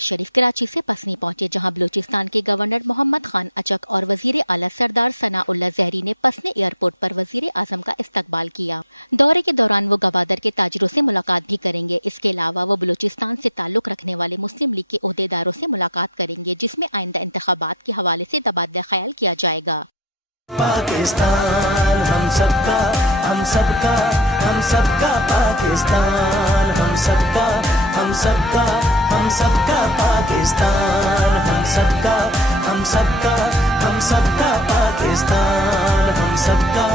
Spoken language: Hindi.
नवाज शरीफ कराची से पसनी पहुंचे, जहां बलूचिस्तान के गवर्नर मोहम्मद खान अचक और वजीर आला सरदार सनाउल्लाह जहरी ने पसनी एयरपोर्ट पर वजीर आजम का इस्तकबाल किया। दौरे के दौरान वो गवादर के ताजरों से मुलाकात भी करेंगे। इसके अलावा वो बलूचिस्तान से ताल्लुक रखने वाले मुस्लिम लीग के ओहदेदारों से मुलाकात करेंगे, जिसमें आइंदा इंतखाबात के हवाले से तबादला ख्याल किया जाएगा। पाकिस्तान हम सबका, हम सबका, हम सबका पाकिस्तान, हम सबका, हम सबका, हम सबका पाकिस्तान, हम सबका, हम सबका, हम सबका पाकिस्तान, हम सबका।